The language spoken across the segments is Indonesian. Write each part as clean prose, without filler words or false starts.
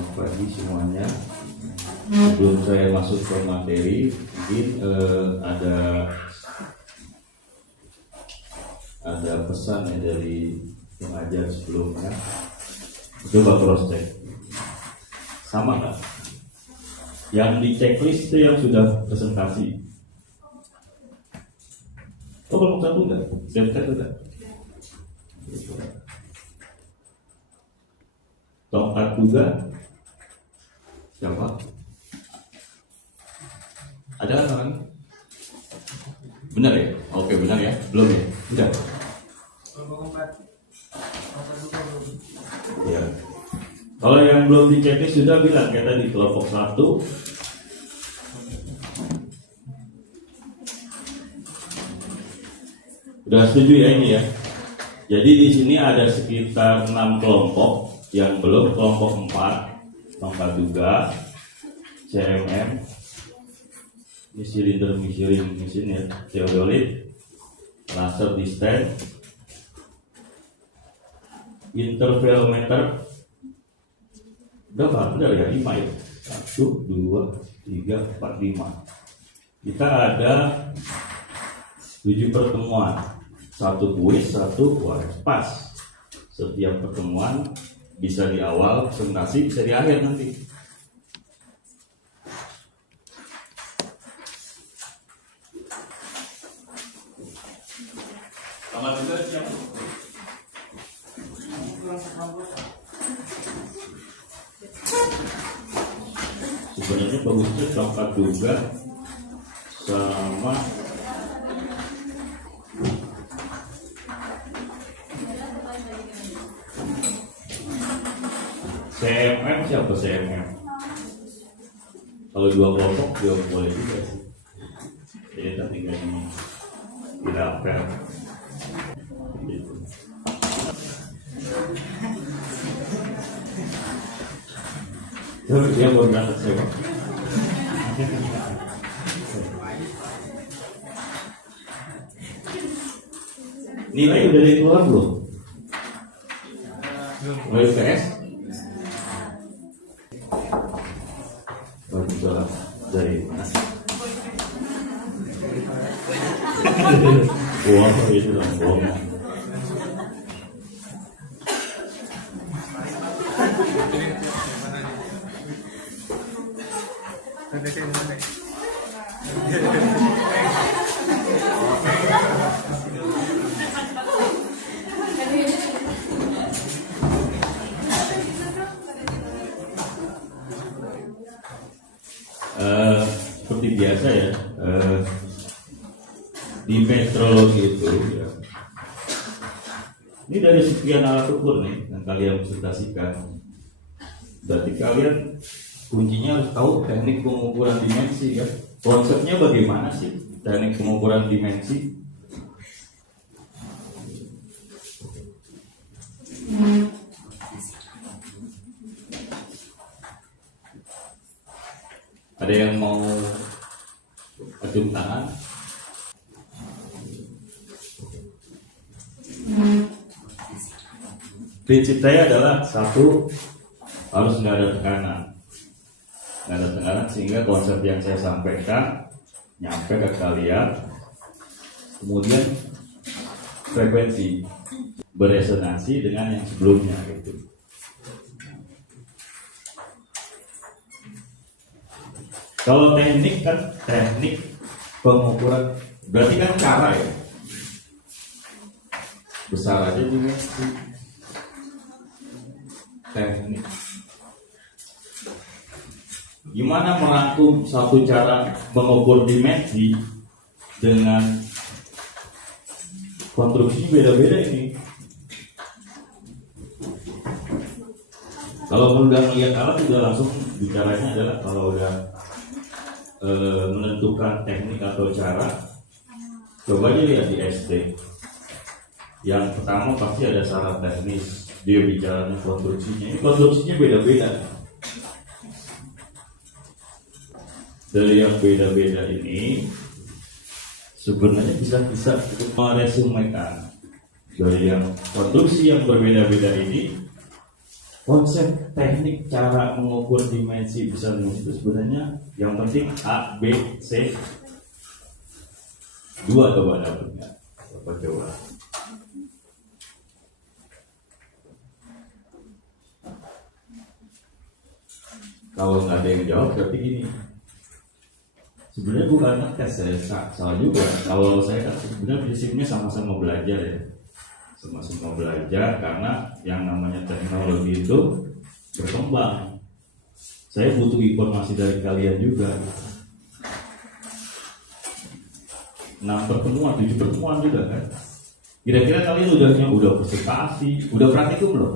Selamat pagi semuanya. Sebelum saya masuk ke materi, mungkin ada pesan ya dari pengajar sebelumnya. Coba cross check. Sama nggak? Yang di checklist itu yang sudah presentasi. Oh, kelompok satu enggak? Siap-siap enggak? Tongkat juga. Siapa? Ada kan orang? Benar ya? Oke, benar ya? Belum ya? Udah? Ya. Kalau yang belum di checklist sudah bilang kayak tadi kelompok 1. Udah setuju ya ini ya? Jadi di sini ada sekitar 6 kelompok yang belum, kelompok 4, tongkat juga, CMM, ini silinder measuring mesin ya, theodolit, laser distance, interferometer, udah benar ya, 5 ya, 1, 2, 3, 4, 5. Kita ada 7 pertemuan, 1 kuis, 1 UAS, pas. Setiap pertemuan bisa di awal presentasi, bisa di akhir nanti. Selamat juga siap. Sebenarnya bagusnya tongkat juga sama CMM. Siapa CMM? Kalau 2 kelompok juga boleh juga sih. Jadi tadi tinggal dirapel gitu. Terus dia mau berangkat siapa? Nilai udah dikeluar belum? Mulai UTS? Bagus dari mana? Bohong itu dong, bohong. Seperti biasa ya, di metrologi itu ya, ini dari sekian alat ukur nih yang kalian presentasikan. Berarti kalian kuncinya harus tahu teknik pengukuran dimensi kan. Konsepnya bagaimana sih teknik pengukuran dimensi? Ada yang mau acung tangan? Prinsip saya adalah 1, harus nggak ada tekanan. Nggak ada tekanan sehingga konsep yang saya sampaikan nyampe ke kalian. Kemudian frekuensi beresonansi dengan yang sebelumnya gitu. Kalau teknik kan teknik pengukuran, berarti kan cara ya. Besar aja juga teknik. Gimana merangkum satu cara mengukur dimensi dengan konstruksi beda-beda ini. Kalau udah melihat alat sudah langsung bicaranya adalah kalau udah menentukan teknik atau cara, coba aja lihat di ST. Yang pertama pasti ada syarat teknis, dia bicaranya konstruksinya. Ini konstruksinya beda-beda. Dari yang beda-beda ini sebenarnya bisa untuk meresumekan dari yang konstruksi yang berbeda-beda ini konsep teknik cara mengukur dimensi besar musik itu sebenarnya yang penting A, B, C. Dua coba dapatnya. Coba. Kalau nggak ada yang jawab berarti gini. Sebenarnya bukan tes, saya salah juga. Kalau saya kan sebenarnya prinsipnya sama-sama belajar ya. Sama-sama belajar karena yang namanya teknologi itu berkembang. Saya butuh informasi dari kalian juga. 6 pertemuan, 7 pertemuan juga kan. Kira-kira kalian udah presentasi, udah praktikum belum?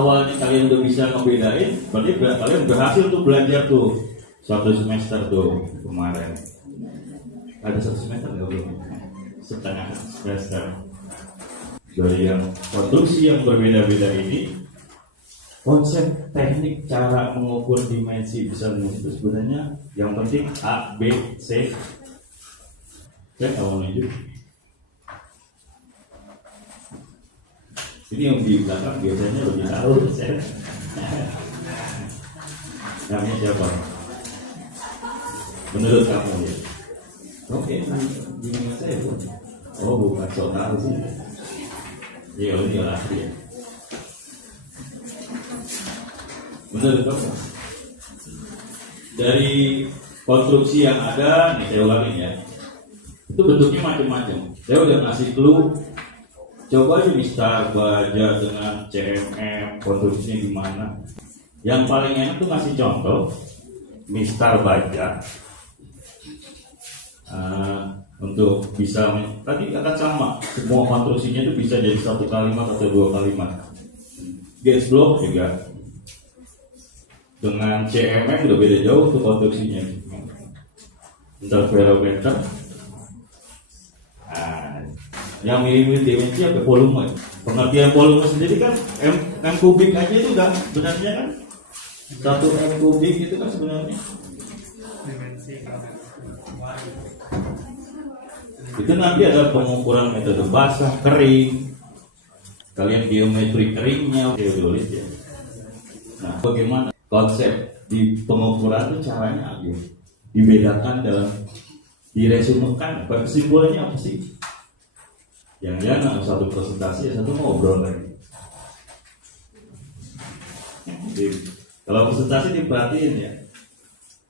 Awalnya kalian udah bisa ngebedain, berarti kalian berhasil tuh belajar tuh 1 semester tuh kemarin. Ada 1 semester nggak belum? Setengah semester. Dari yang konstruksi yang berbeda-beda ini, konsep teknik cara mengukur dimensi besar musik itu sebenarnya yang penting A, B, C. Saya nggak mau nunjuk. Ini yang di belakang biasanya lebih tahu. Namanya siapa? Menurut kamu ya? Oke, gimana saya pun? Oh bukan so tahu sih. Ya ini orang ya. Menurut kamu? Dari konstruksi yang ada, nih saya ulangin ya. Itu bentuknya macam-macam. Saya udah ngasih clue. Coba aja Mister baca dengan CMM, konstruksinya gimana. Yang paling enak tuh ngasih contoh. Mister baca untuk bisa tadi akan sama. Semua konstruksinya itu bisa jadi 1 kalimat atau 2 kalimat. Gas block juga. Dengan CMM udah beda jauh tuh konstruksinya. Interferometer. Yang mirip-mirip dimensi apa volume. Pengertian volume sendiri kan M kubik aja itu kan sebenarnya kan 1 M kubik itu kan sebenarnya itu nanti ada pengukuran metode basah, kering. Kalian geometri keringnya tulis ya. Nah, bagaimana konsep di pengukuran itu caranya aja dibedakan dalam diresumekan. Kesimpulannya apa sih? Yang jangan 1 presentasi, 1 ngobrol lagi. Jadi, kalau presentasi diperhatiin ya.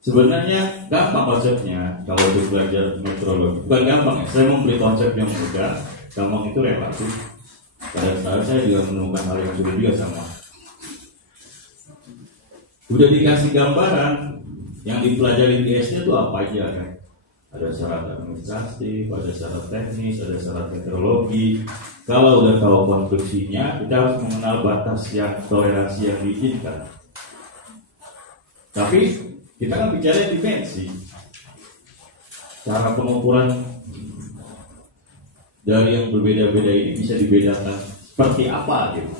Sebenarnya gampang konsepnya kalau untuk belajar metrologi. Bukan gampang ya, saya memberi konsep yang mudah. Gampang itu relatif. Pada saat saya juga menemukan hal yang sulit juga sama. Udah dikasih gambaran yang dipelajari di SD itu apa aja kan? Ada syarat administratif, ada syarat teknis, ada syarat meteorologi. Kalau udah tahu konstruksinya, kita harus mengenal batas yang toleransi yang diizinkan. Tapi kita kan bicara dimensi. Cara pengukuran dari yang berbeda-beda ini bisa dibedakan seperti apa gitu.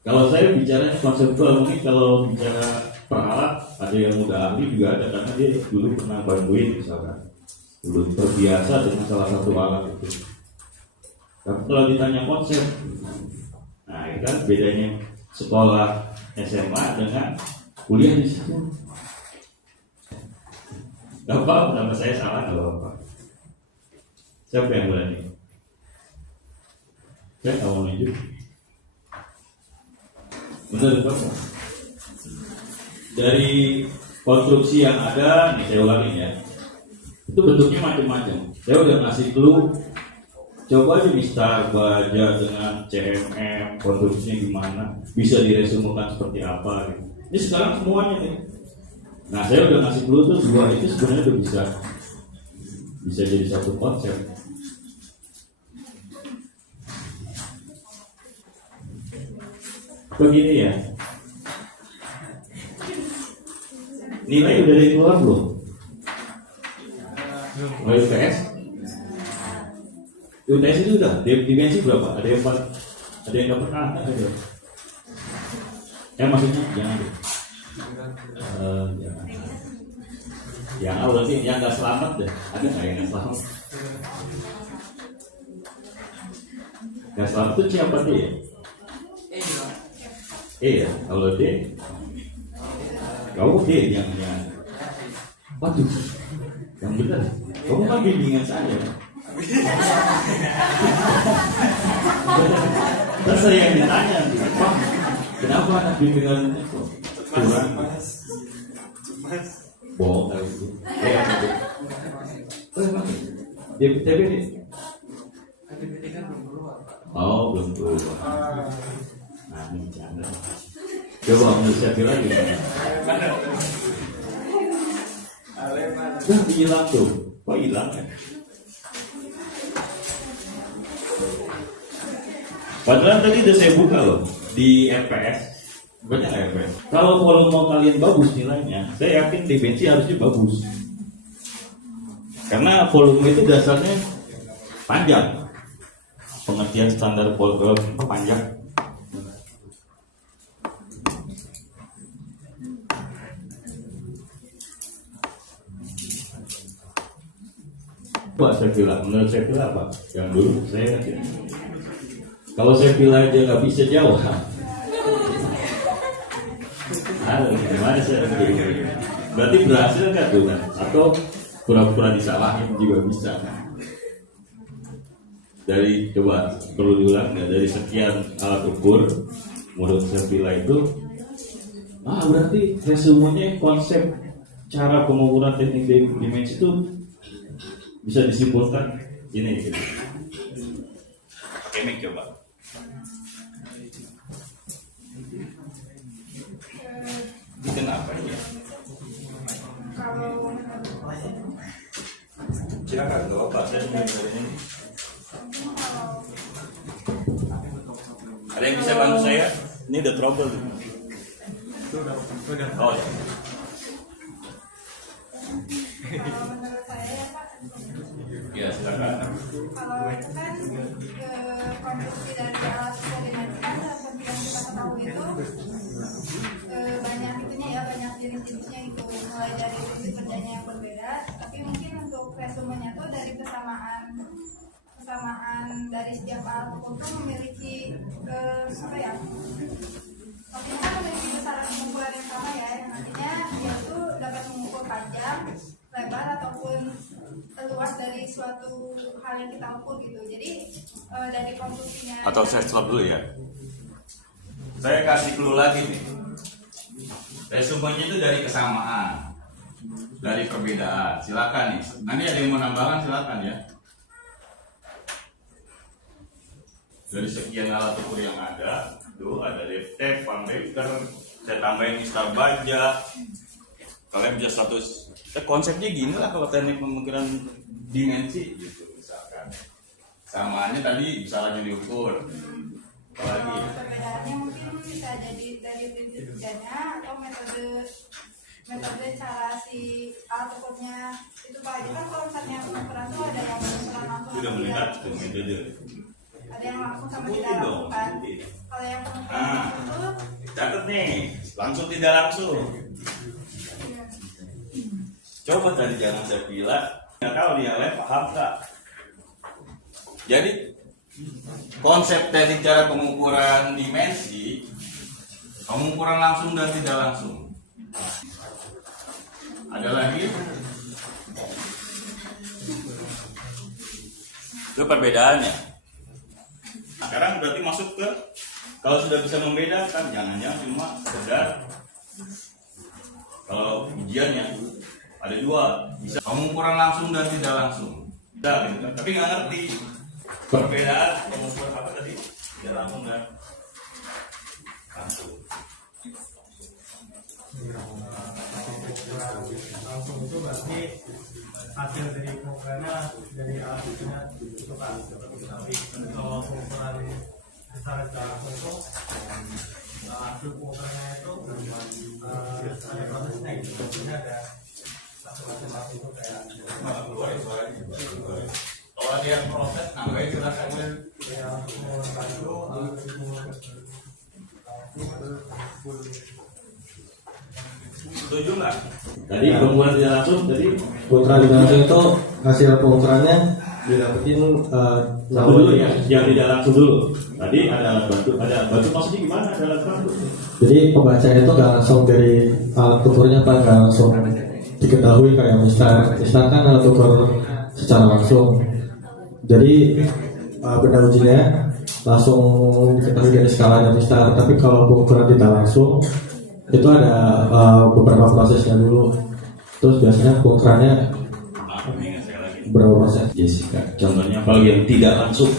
Kalau saya bicara konseptual, mungkin kalau bicara peralat, ada yang udah ahli juga ada karena dia dulu pernah bantuin misalkan. Dulu terbiasa dengan salah satu alat itu. Tapi kalau ditanya konsep, nah itu kan bedanya sekolah SMA dengan kuliah di situ. Gak apa, nama saya salah gak apa. Siapa yang berani? Saya nggak mau nunjuk. Menurut kamu? Dari konstruksi yang ada, nih saya ulangin ya. Itu bentuknya macam-macam. Saya udah ngasih clue. Coba aja Mister baca dengan CMM, konstruksinya gimana, bisa diresumekan seperti apa gitu. Ini sekarang semuanya nih. Nah saya udah ngasih clue tuh 2 itu sebenarnya udah bisa jadi 1 konsep. Begini ya. Nilai udah keluar belum? UTS? UTS itu udah dimensi berapa? Ada yang dapat ada. Maksudnya jangan. Jangan. Yang awal sih yang nggak selamat deh. Ada nggak yang nggak selamat? Nggak selamat itu siapa dia? E ya, kalau D, kamu D yang waduh, yang benar. Kamu kan bimbingan saya. Terus saya yang ditanya, Pak, kenapa anak bimbingan itu kurang? Bohong tahu itu. DPTB nih? Oh, belum keluar. Nah, ini jangan. Coba menurut saya lagi. Udah hilang tuh. Kok hilang kan? Padahal tadi udah saya buka loh di RPS, banyak RPS. Kalau volume kalian bagus nilainya, saya yakin di bensi harusnya bagus. Karena volume itu dasarnya panjang. Pengertian standar volume panjang. Pak saya bilang, menurut saya bilang apa? Yang dulu saya yakin. Kalau saya bilang aja nggak bisa jawab, gimana saya begini? Berarti berhasil nggak tuh kan? Atau pura-pura disalahin juga bisa kan? Dari coba perlu diulang nggak, dari sekian alat ukur menurut saya bilang itu, berarti resumenya konsep cara pengukuran teknik dimensi itu bisa disimpulkan ini. Gitu. Pakai mic coba. Kenapa ya? Silakan kalau apa saya mulai dari ini. Ada yang bisa bantu saya? Ini udah trouble. Oh ya. Ya silakan. Kalau itu kan konstruksi dari alat koordinasi kan seperti yang kita ketahui itu banyak itunya ya, banyak jenis-jenisnya itu, mulai dari prinsip kerjanya yang berbeda. Tapi mungkin untuk resumenya tuh dari kesamaan dari setiap alat ukur itu memiliki apa ya? Maksudnya kan memiliki besaran pengukuran yang sama ya, yang nantinya dia tuh dapat mengukur panjang, lebar ataupun luas dari suatu hal yang kita ukur gitu. Jadi dari konstruksinya. Atau saya stop dulu ya. Saya kasih clue lagi nih. Resumenya itu dari kesamaan, dari perbedaan. Silakan nih. Nanti ada yang mau nambahkan silakan ya. Dari sekian alat ukur yang ada, tuh ada depth, parameter, saya tambahin mistar baja. Kalian bisa status. Konsepnya gini lah kalau teknik pengukuran dimensi gitu misalkan. Samaannya tadi misalnya diukur. Apalagi perbedaannya mungkin bisa jadi dari prinsip kerjanya atau metode cara si alat ukurnya itu Pak. Jadi kan kalau misalnya pengukuran itu ada yang pengukuran langsung, sudah melihat tuh metode. Ada yang langsung sama tidak langsung kan. Kalau yang pengukuran langsung itu catat nih, langsung tidak langsung. Coba tadi jangan saya bilang, nggak tahu nih yang lain paham tak? Jadi konsep teknik cara pengukuran dimensi, pengukuran langsung dan tidak langsung. Ada lagi? Itu perbedaannya. Sekarang berarti masuk ke, kalau sudah bisa membedakan, jangan-jangan cuma sekedar kalau ujiannya ada dua, bisa pengukuran langsung dan tidak langsung. Bisa, gitu kan? Tapi nggak ngerti perbedaan pengukuran apa tadi? Tidak langsung dan langsung. Langsung itu berarti hasil dari pengukurannya dari alat ukurnya ditentukan. Tapi kalau pengukuran besar secara langsung itu hasil pengukurannya itu ada prosesnya gitu. Maksudnya ada satu itu kayak kalau ada yang proses, namanya silakan. ya mengukurkan itu Setuju nggak? Tadi pengukuran tidak langsung, tadi Pengukuran tidak langsung itu hasil pengukurannya didapetin Satu dulu ya, yang tidak langsung dulu. Tadi ada batu maksudnya gimana? Ada alat batu. Jadi pembacaan itu nggak langsung dari alat ukurnya Pak, nggak langsung diketahui kayak mistar kan alat ukur secara langsung. Jadi benda ujinya langsung diketahui dari skalanya mistar. Tapi kalau pengukuran tidak langsung itu ada beberapa prosesnya dulu. Terus biasanya pengukurannya berapa proses? Jessica, contohnya apa lagi yang tidak langsung?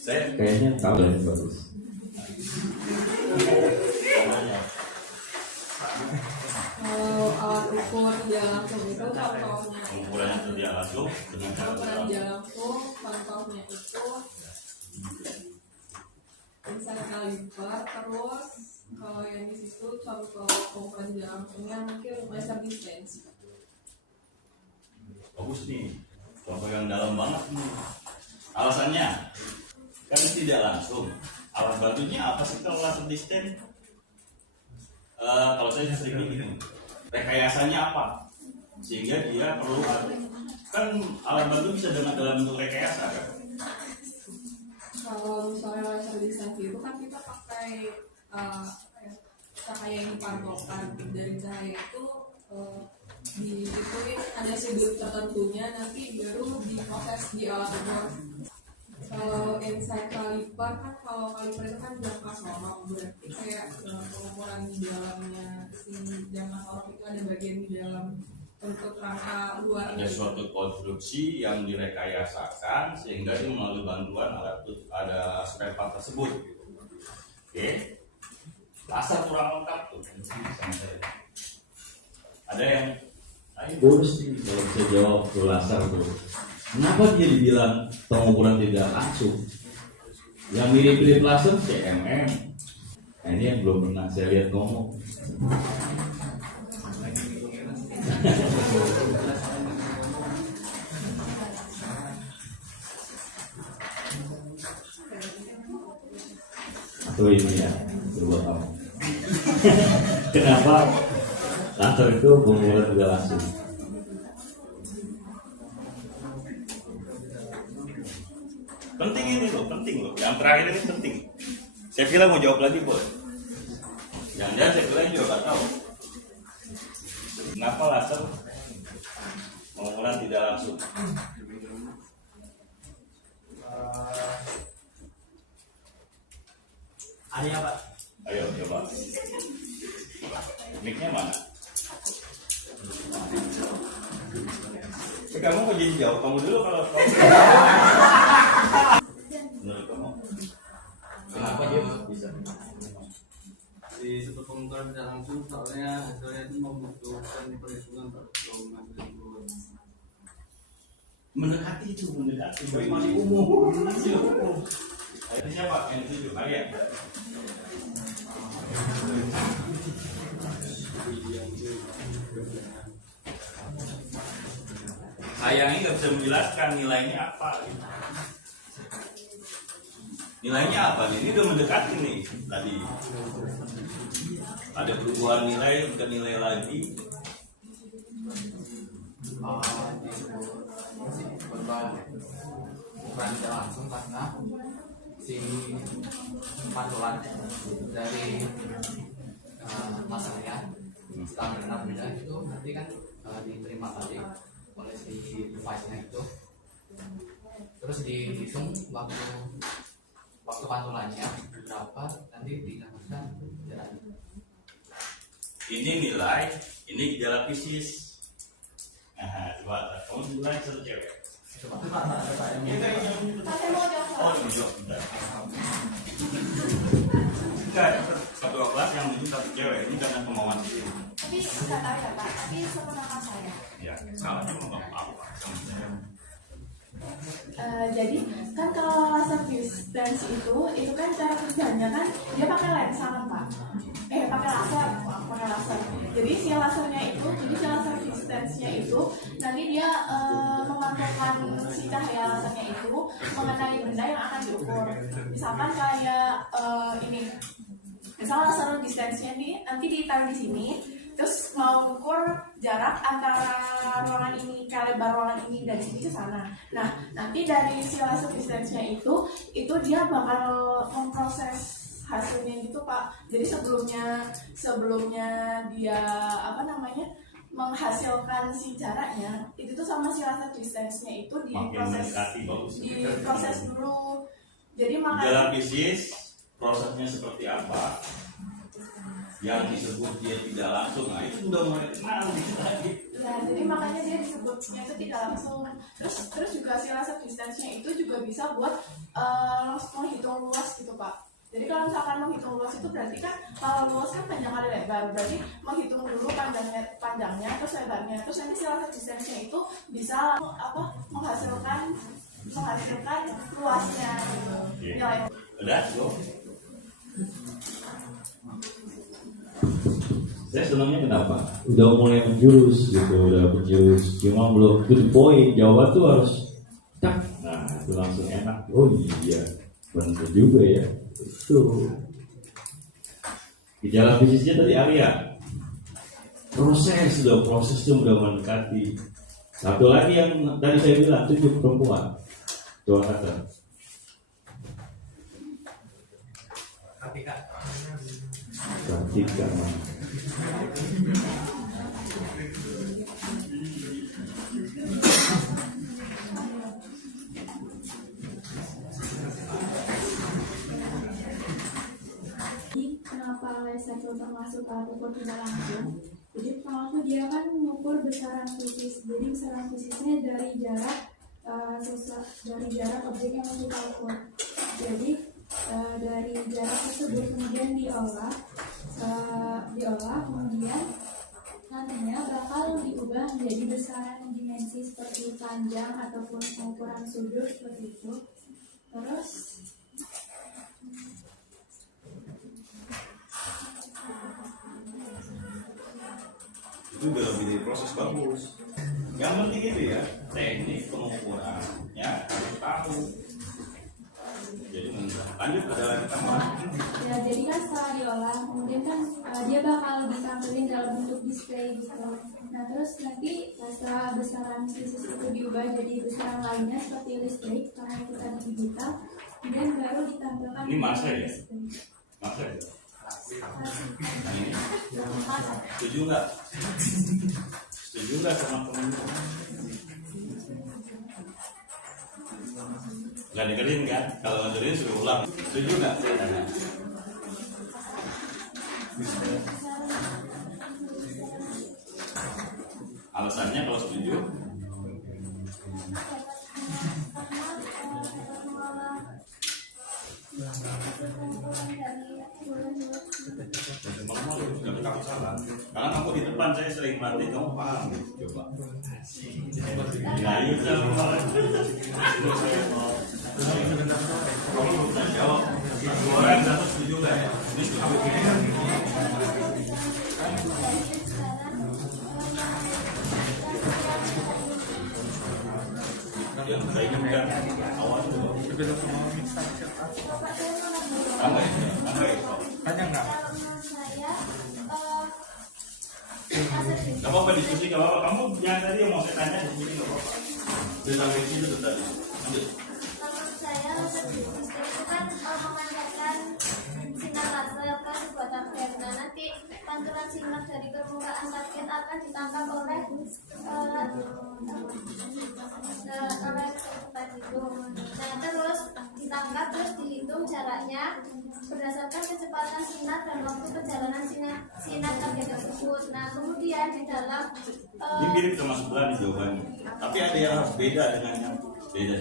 Saya kayaknya tahu yang bagus. Kalau alat ukur tidak langsung itu contohnya Ukurannya tidak langsung dengan cara ukuran tidak langsung contohnya itu insan kaliber. Terus kalau yang di situ contoh ukuran tidak langsungnya mungkin laser distance. Bagus nih, contoh yang dalam banget nih. Alasannya kan tidak langsung. Alat bantunya apa sih kalau laser distance? Kalau saya sering gini, rekayasanya apa? Sehingga dia perlu kan alat bantu bisa dalam bentuk rekayasa kan? Kalau misalnya laser distance itu kan kita pakai cahaya yang dipantulkan dari cahaya itu diituin ada sudut tertentunya nanti baru diproses di alat ukur. Kalau insight kaliper kan kalau kaliper itu kan jangka sorok berarti kayak pengukuran di dalamnya si jangka sorok itu ada bagian di dalam untuk rangka luar. Ada suatu konstruksi yang direkayasakan sehingga dia melalui bantuan ada spare part tersebut. Oke, laser kurang lengkap tuh. Ada yang bonus nih kalau bisa jawab tuh laser tuh. Kenapa dia dibilang pengukuran tidak langsung? Yang mirip-mirip laser CMM. Nah, ini yang belum pernah saya lihat ngomong. Atau ini ya, buat kamu. Kenapa laser itu pengukuran tidak langsung? Penting ini loh, penting loh. Yang terakhir ini penting. Saya kira mau jawab lagi boleh. Jangan-jangan saya kira juga nggak tahu. Kenapa laser pengukuran tidak langsung? Ada ya Pak? Ayo coba. Mic-nya mana? Kamu mau jadi jawab kamu dulu kalau kamu. Menurut kamu? Kenapa dia bisa? Di satu pengukuran tidak langsung soalnya hasilnya itu membutuhkan perhitungan untuk mengambil dulu. Mendekati itu, mendekati. Masih umum. Masih umum. Itu siapa? Yang itu kalian. Sayangnya nggak bisa menjelaskan nilainya apa. Gitu. Nilainya apa? Ini udah mendekati nih tadi. Ada perubahan nilai, bukan nilai lagi. Bukan tidak langsung karena si pantulan dari lasernya setelah terkena benda itu nanti kan diterima tadi oleh si device-nya itu, terus dihitung waktu pantulannya berapa, nanti didapatkan jalan. Ini nilai, ini gejala fisis. Nah, coba kamu nilai satu cewek. Coba. Ini kan Saya mau jawab. oh, ini jawab. Enggak, satu kelas yang ini satu cewek. Ini karena kemauan sih. Tapi nggak tahu ya Pak. Tapi sepengetahuan saya. Ya, salahnya mau apa sama saya. Jadi kan kalau laser distance itu kan cara kerjanya kan dia pakai lensa kan Pak, pakai laser, pakai laser. Jadi si lasernya itu, jadi si laser distance-nya itu nanti dia memantulkan si cahaya lasernya itu mengenai benda yang akan diukur. Misalkan kayak ini, misal laser distance-nya nih nanti ditaruh di sini. terus mau ukur jarak antara ruangan ini ke lebar ruangan ini dari sini ke sana. Nah, nanti dari si laser distance-nya itu dia bakal memproses hasilnya gitu Pak. Jadi sebelumnya dia menghasilkan si jaraknya itu tuh sama si laser distance-nya itu diproses dulu. Jadi makanya Jalan bisnis prosesnya seperti apa? Yang disebut dia tidak langsung, nah itu udah mulai kenal lagi. Ya, jadi makanya dia disebutnya itu tidak langsung. Terus juga si laser distance-nya itu juga bisa buat menghitung luas gitu Pak. Jadi kalau misalkan menghitung luas itu berarti kan kalau luas kan panjang kali lebar, berarti menghitung dulu panjangnya terus lebarnya, terus nanti si laser distance-nya itu bisa menghasilkan luasnya gitu. Nilai. Udah, go. Saya senangnya kenapa? Udah mulai menjurus gitu, cuma belum to the point. Jawaban tuh harus tak. Nah, itu langsung enak. Oh iya, benar juga ya. Itu. Gejala fisiknya tadi Arya. Proses itu udah mendekati. Satu lagi yang tadi saya bilang, tunjuk perempuan. Tuh kata. Ketika kenapa laser itu termasuk alat ukur tidak langsung? Jadi pertama tuh dia kan mengukur besaran fisis. Jadi besaran fisisnya dari jarak objek yang mau kita ukur. Jadi dari jarak tersebut kemudian diolah kemudian nantinya bakal diubah menjadi besaran dimensi seperti panjang ataupun ukuran sudut seperti itu. Terus itu udah lebih dari proses bagus. Yang penting itu ya teknik pengukurannya harus tahu. Jadi lanjut ke dalam tambah. ya, jadi kan setelah diolah kemudian kan dia bakal ditampilkan dalam bentuk display gitu. Nah terus nanti setelah besaran fisis itu diubah jadi besaran lainnya seperti listrik karena itu tadi digital, kemudian baru ditampilkan Ini masa ya? Masa ya? Nah ini setuju nggak? Setuju nggak sama temen-temen? Nggak dengerin kan? Kalau nggak dengerin suruh ulang. Setuju nggak? Alasannya kalau setuju? Jangan kamu salah. Karena kamu di depan saya sering melatih kamu paham. Coba. Nah itu kamu bisa jawab. Dua orang satu setuju nggak ya? Ini setuju. Yang saya inginkan awal dulu. Gak apa-apa diskusi, gak apa-apa. Kamu yang tadi yang mau saya tanya diskusi gak apa-apa. Sudah sampai sini tuh tadi. Lanjut. Menurut saya laser distance itu kan memancarkan sinar laser ke sebuah target. Nah nanti pantulan sinar dari permukaan target akan ditangkap oleh tempat itu. Nah terus ditangkap terus dihitung jaraknya berdasarkan kecepatan sinar dan waktu perjalanan sinar target tersebut. Nah kemudian di dalam Ini mirip sama sebelah di jawabannya. Tapi ada yang harus beda dengan yang beda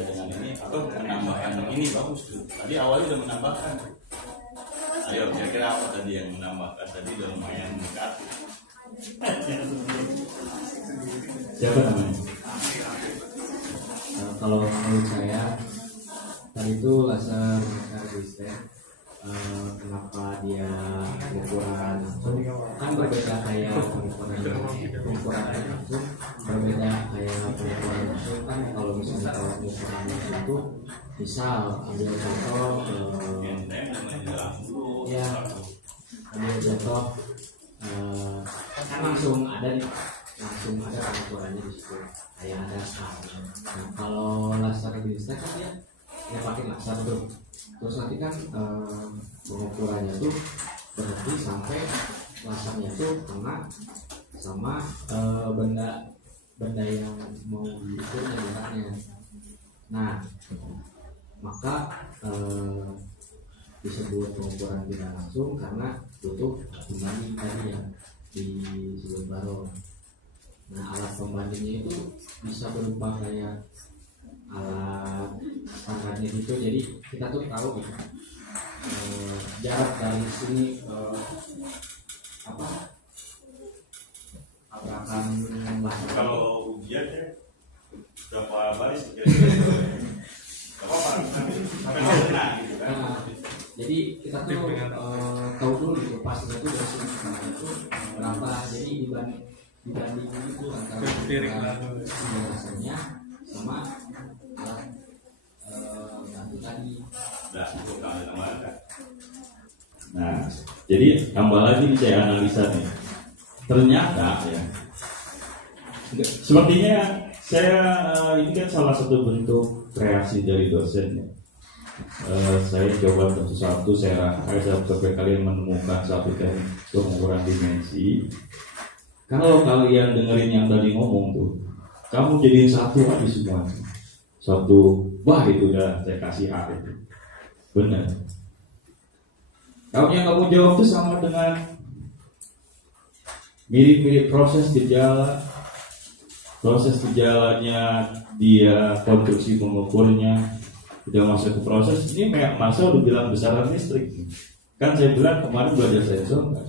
dengan ini, atau menambahkan yang ini bagus tuh. Tadi awalnya udah menambahkan. Ayo kira-kira apa tadi yang menambahkan tadi udah lumayan mendekati. Siapa namanya? Kalau menurut saya tadi itu laser distance, kenapa dia ukuran kan berbeda kayak ukuran langsung berbeda kayak ukuran langsung kan. Kalau misalnya kalau ukuran langsung itu misal ambil contoh ya ambil contoh langsung ada nih, langsung ada pengukurannya di situ, kayak ada skalanya. Nah kalau laser distance kan dia ya pakai laser tuh, terus nanti kan pengukurannya tuh berhenti sampai lasernya tuh kena sama benda yang mau diukur jaraknya. Nah maka disebut pengukuran tidak langsung karena butuh pembanding tadi ya disebut baron. Nah alat pembandingnya itu bisa berupa kayak alat standarnya gitu, jadi kita tuh tahu gitu jarak dari sini akan Kalau ujian ya berapa baris gitu kan. Nah, jadi kita tuh tahu dulu gitu pastinya tuh dari sini itu berapa, jadi dibanding itu antara penjelasannya sama alat bantu tadi. Nah, jadi tambah lagi nih saya analisa nih. Ternyata ya, sepertinya saya ini kan salah satu bentuk kreasi dari dosen ya. Saya coba satu-satu saya sampai kalian menemukan satu teknik pengukuran dimensi. Kalau kalian dengerin yang tadi ngomong tuh, kamu jadiin satu aja semua. Satu, wah itu udah saya kasih hak itu. Benar. Kalau yang kamu jawab itu sama dengan mirip-mirip proses gejalanya dia konstruksi mengukurnya udah masuk ke proses ini. Masa udah bilang besaran listrik kan, saya bilang kemarin belajar sensor kan?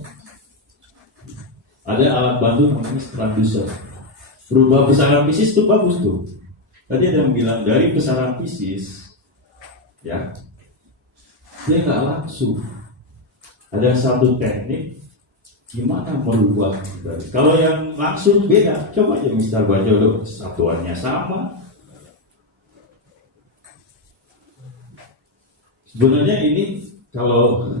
Ada alat bantu namanya transducer, berubah besaran pieces itu bagus tuh. Tadi ada yang bilang dari besaran pieces ya dia nggak langsung, ada satu teknik gimana merubah. Kalau yang langsung beda, coba aja misal baca dulu satuannya sama. Sebenarnya ini kalau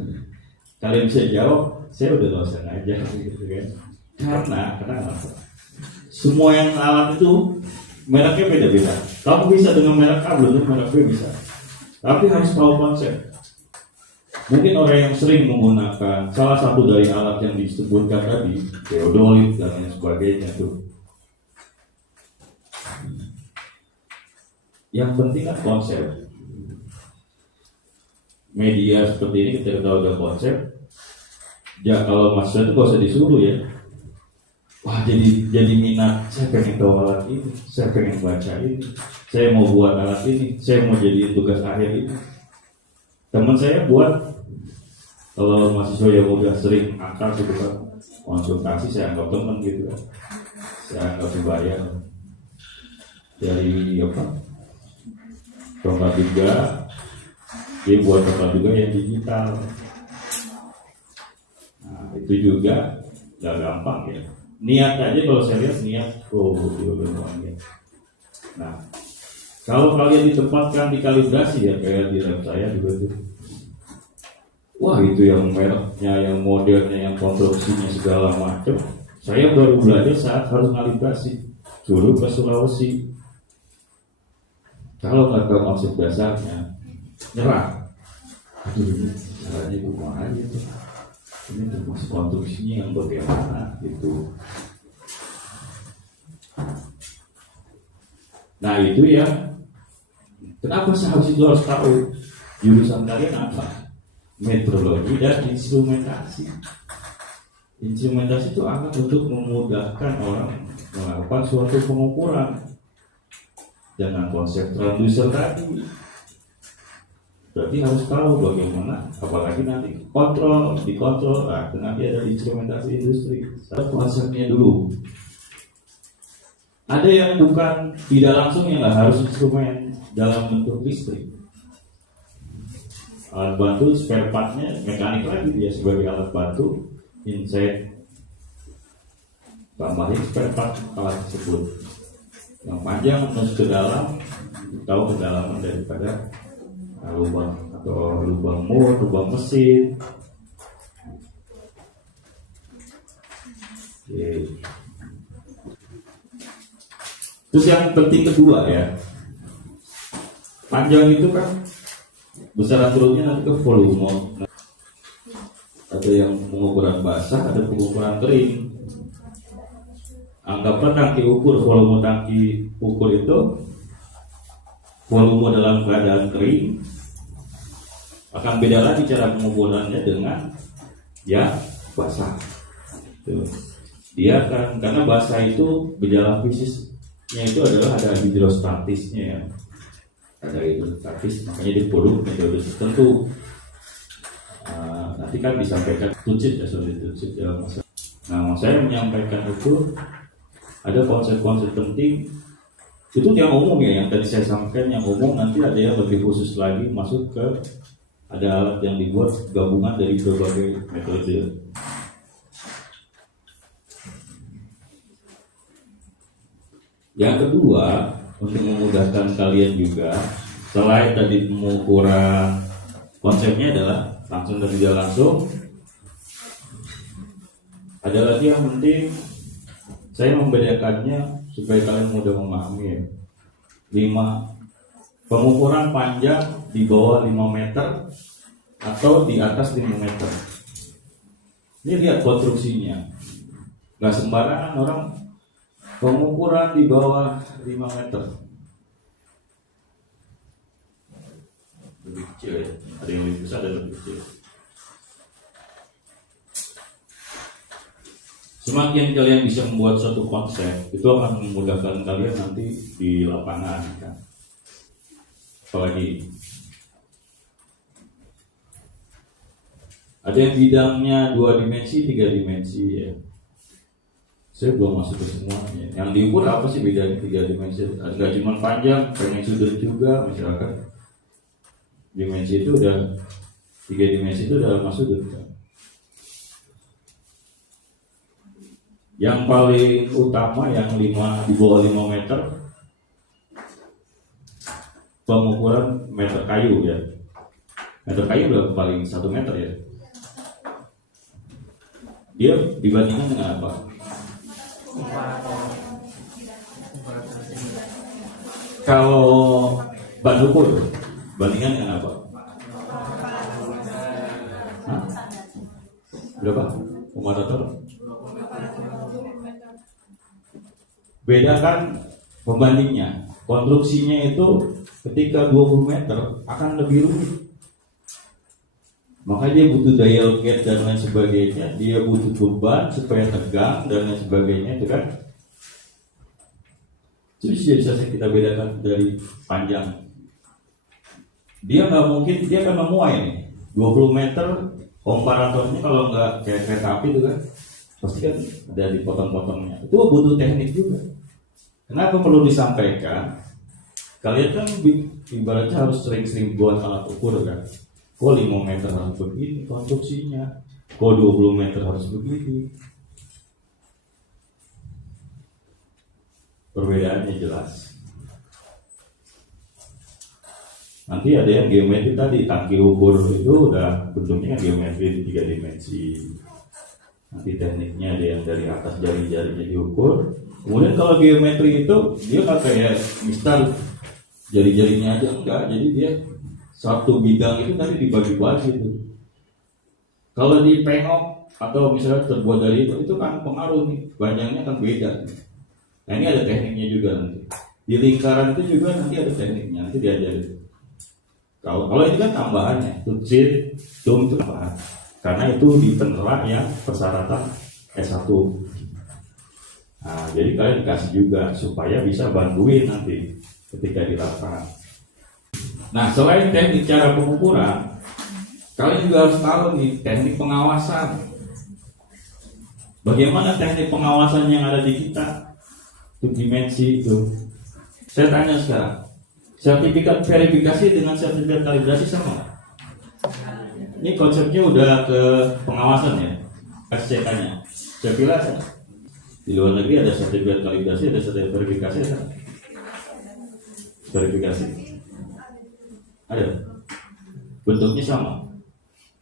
kalian bisa jawab, saya udah dosen aja gitu kan. Karena semua yang alat itu mereknya beda-beda. Kamu bisa dengan merek A, belum merek B bisa. Tapi harus tahu konsep. Mungkin orang yang sering menggunakan salah satu dari alat yang disebutkan tadi, teodolit dan lain sebagainya tuh. Yang penting kan konsep. Media seperti ini kita tahu ada konsep. Ya kalau mahasiswa itu gak usah disuruh ya. Wah jadi minat, saya pengen tahu alat ini, saya pengen baca ini, saya mau buat alat ini, saya mau jadi tugas akhir ini. Teman saya buat, kalau mahasiswa yang udah sering akar gitu kan, konsultasi saya anggap teman gitu kan, saya anggap dibayar dari apa? Tempat juga, dia buat tempat juga yang digital. Nah itu juga gak gampang ya. Niat aja kalau saya lihat niat, ya. Nah, kalau kalian ditempatkan di kalibrasi ya kayak di lab saya juga tuh. Wah itu yang mereknya, yang modelnya, yang konstruksinya segala macam. Saya baru belajar saat harus kalibrasi. Suruh ke Sulawesi. Kalau nggak tahu maksud dasarnya, nyerah. Aduh, caranya gimana aja tuh. Ini termasuk konstruksinya yang bagaimana gitu. Nah itu ya, kenapa saya harus tahu jurusan kalian apa? Metrologi dan instrumentasi. Instrumentasi itu akan untuk memudahkan orang melakukan suatu pengukuran dengan konsep transducer tadi. Berarti harus tahu bagaimana, apalagi nanti dikontrol, nah nanti ada instrumentasi industri. Konsepnya dulu. Ada yang bukan tidak langsung yang nggak harus instrumen dalam bentuk listrik. Alat bantu spare partnya mekanik lagi dia sebagai alat bantu, insert tambahin spare part alat tersebut. Yang panjang masuk ke dalam, tahu kedalaman daripada lubang atau lubang mur, lubang mesin. Oke. Terus yang penting kedua ya, panjang itu kan besaran turunnya nanti ke volume. Ada yang pengukuran basah, ada pengukuran kering. Anggaplah tangki ukur, volume tangki ukur itu volume dalam keadaan kering, akan beda lagi cara pengukurannya dengan ya basah. Tuh. Dia kan karena basah itu gejala fisiknya itu adalah ada hidrostatisnya ya. Ada hidrostatis, makanya di produk metode tertentu. Nanti kan disampaikan tucit ya, soal tucit ya masa. Nah, saya menyampaikan itu ada konsep-konsep penting itu yang umum ya, yang tadi saya sampaikan yang umum. Nanti ada yang lebih khusus lagi masuk ke ada alat yang dibuat gabungan dari berbagai metode. Yang kedua, untuk memudahkan kalian juga, selain tadi pengukuran, konsepnya adalah langsung dan tidak langsung. Ada lagi yang penting, saya membedakannya supaya kalian mudah memahami ya. 5 pengukuran panjang di bawah 5 meter atau di atas 5 meter. Ini lihat konstruksinya, nggak sembarangan orang pengukuran di bawah 5 meter. Lebih kecil ya, ada yang lebih besar, ada yang lebih kecil. Semakin kalian bisa membuat suatu konsep, itu akan memudahkan kalian nanti di lapangan kan. Apalagi ada yang bidangnya 2 dimensi, 3 dimensi ya. Saya belum masuk ke semuanya. Yang diukur apa sih bedanya 3 dimensi? Enggak cuma panjang, pengen sudut juga masyarakat. Dimensi itu udah 3 dimensi itu udah masuk sudut kan. Yang paling utama yang 5 di bawah 5 meter pengukuran meter kayu ya. Meter kayu udah paling 1 meter ya. Dia dibandingkan dengan apa? Kalau ban ukur bandingan dengan apa? Hah? Berapa? Komparator? Bedakan pembandingnya. Konstruksinya itu ketika 20 meter akan lebih rumit. Makanya dia butuh dial gate dan lain sebagainya. Dia butuh beban supaya tegang dan lain sebagainya itu kan. Itu bisa kita bedakan dari panjang. Dia nggak mungkin, dia akan memuai nih 20 meter komparatornya kalau nggak kayak kereta api itu kan pasti kan ada di potong-potongnya. Itu butuh teknik juga. Kenapa perlu disampaikan? Kalian kan ibaratnya harus sering-sering buat alat ukur kan. Kok 5 meter harus begini konstruksinya, kok 20 meter harus begini. Perbedaannya jelas. Nanti ada yang geometri tadi, tangki ukur itu udah bentuknya geometri 3 dimensi. Nanti tekniknya ada yang dari atas jari-jarinya diukur. Kemudian kalau geometri itu dia nggak kayak misal jari-jarinya aja enggak, jadi dia satu bidang itu nanti dibagi-bagi itu. Kalau di pengok atau misalnya terbuat dari itu kan pengaruh nih, panjangnya kan beda. Nah ini ada tekniknya juga nanti. Di lingkaran itu juga nanti ada tekniknya, nanti diajarin. Kalau ini kan tambahannya, tucit, dom itu tambahan. Karena itu di penerak yang persyaratan S1. Nah, jadi kalian dikasih juga supaya bisa bantuin nanti ketika di lapangan. Nah, selain teknik cara pengukuran, kalian juga harus tahu nih teknik pengawasan. Bagaimana teknik pengawasan yang ada di kita? Untuk dimensi itu. Saya tanya sekarang, sertifikat verifikasi dengan sertifikat kalibrasi sama? Ini konsepnya udah ke pengawasan ya, SCK-nya. Saya kira di luar negeri ada sertifikat kalibrasi, ada sertifikat verifikasi, ada? Verifikasi ada, bentuknya sama.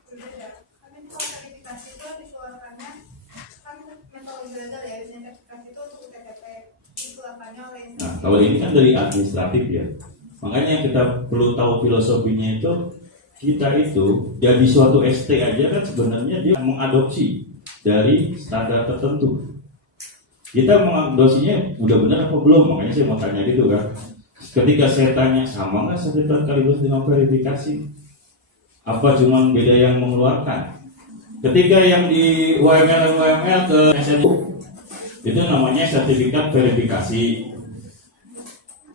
Tapi kalau verifikasi itu dikeluarkannya kan metode gagal ya sertifikasi itu untuk UTTP dikeluarkannya oleh Nah, kalau ini kan dari administratif ya. Makanya kita perlu tahu filosofinya itu, kita itu jadi suatu ST aja kan sebenarnya dia mengadopsi dari standar tertentu. Kita mengadopsinya udah benar apa belum? Makanya saya mau tanya gitu kan. Ketika saya tanya sama nggak sertifikat sekaligus dengan verifikasi? Apa cuma beda yang mengeluarkan? Ketika yang di UML ke SNU itu namanya sertifikat verifikasi.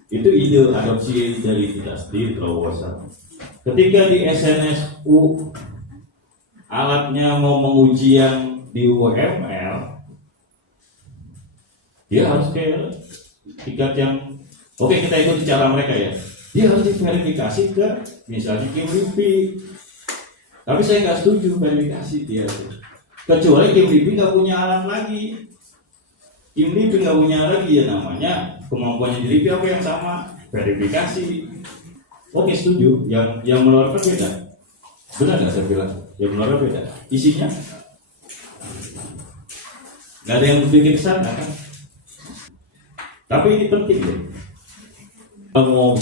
Itu ide adopsi dari kita sendiri terobosan. Ketika di SNSU alatnya mau menguji yang di UML, dia harus ke tingkat yang oke, kita ikut cara mereka ya. Dia harus diverifikasi ke misalnya KIM-LIPI. Tapi saya nggak setuju verifikasi dia. Kecuali KIM-LIPI nggak punya alat lagi. KIM-LIPI nggak punya lagi ya namanya kemampuannya di LIPI apa yang sama, verifikasi. Oke, setuju. Yang mengeluarkan beda. Benar nggak saya bilang? Yang mengeluarkan beda. Isinya nggak ada yang berpikir sana kan? Tapi ini penting deh. Kalau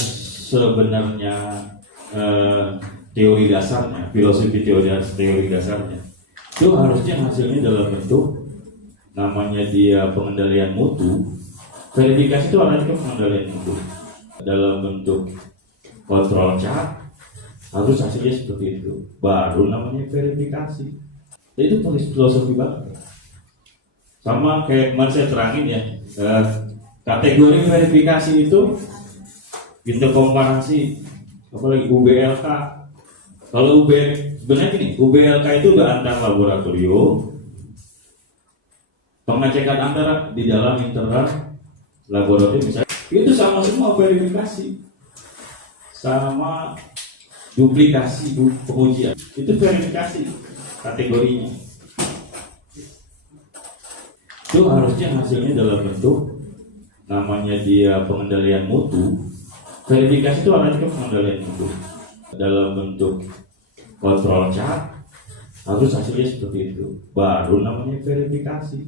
sebenarnya teori dasarnya, filosofi teori dasarnya, itu harusnya hasilnya dalam bentuk namanya dia pengendalian mutu. Verifikasi itu adalah pengendalian mutu dalam bentuk kontrol chart, harus hasilnya seperti itu, baru namanya verifikasi. Itu filosofi banget. Sama kayak kemarin saya terangin ya, kategori verifikasi itu interkomparasi, apalagi UBLK. Kalau sebenarnya gini, UBLK itu udah antar laboratorium, pengecekan antara di dalam internal laboratorium misalnya, itu sama semua verifikasi, sama duplikasi pengujian, itu verifikasi kategorinya. Itu harusnya hasilnya dalam bentuk namanya dia pengendalian mutu. Verifikasi itu adalah pengendalian mutu dalam bentuk kontrol chart, harus hasilnya seperti itu, baru namanya verifikasi.